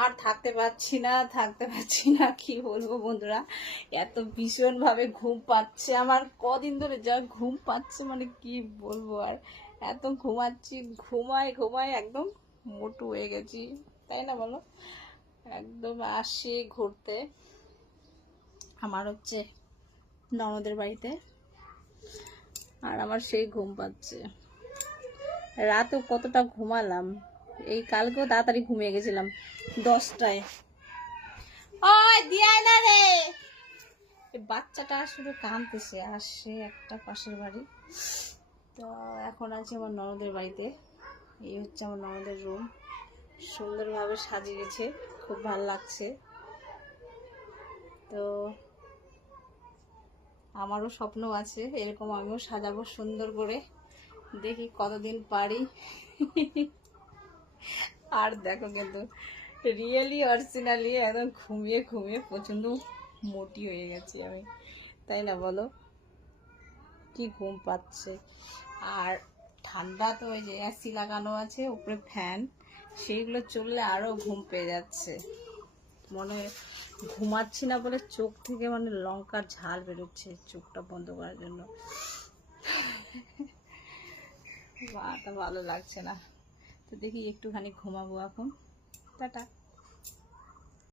আর থাকতে পারছি না কি বলবো বন্ধুরা, এত ভীষণ ভাবে ঘুম পাচ্ছে আমার, কদিন ধরে যা ঘুম পাচ্ছে মানে কি বলবো। আর এত ঘুমাচ্ছি, ঘুমায় একদম মোটু হয়ে গেছি, তাই না বলো? একদম আসি ঘুরতে আমার হচ্ছে ননদের বাড়িতে, আর আমার সেই ঘুম পাচ্ছে। রাতেও কতটা ঘুমালাম, এই কালকেও তাড়াতাড়ি ঘুমিয়ে গেছিলাম 10টায়। ওই দিয়াই না রে, এই বাচ্চাটা শুধু কাঁদতেছে। আসে একটা পাশের বাড়ি। তো এখন আছি আমার ননদের বাড়িতে। এই হচ্ছে আমার ননদের রুম, সুন্দরভাবে সাজিয়েছে, খুব ভালো লাগছে। তো আমারও স্বপ্ন আছে এরকম আমিও সাজাবো সুন্দর করে, দেখি কতদিন পারি। আর দেখো কিন্তু রিয়েলি অরিজিনালি একদম ঘুমিয়ে প্রচন্ড মোটি হয়ে গেছি আমি, তাই না বলো? কি ঘুম পাচ্ছে। আর ঠান্ডা তো ওই যে এসি লাগানো আছে উপরে ফ্যান, সেইগুলো চললে আরো ঘুম পেয়ে যাচ্ছে। মনে হয় ঘুমাচ্ছি না বলে চোখ থেকে মানে লঙ্কার ঝাল বেরোচ্ছে চোখটা বন্ধ করার জন্য। মাথা ভালো লাগছে না, তো দেখি একটুখানি ঘুমাবো এখন। টাটা।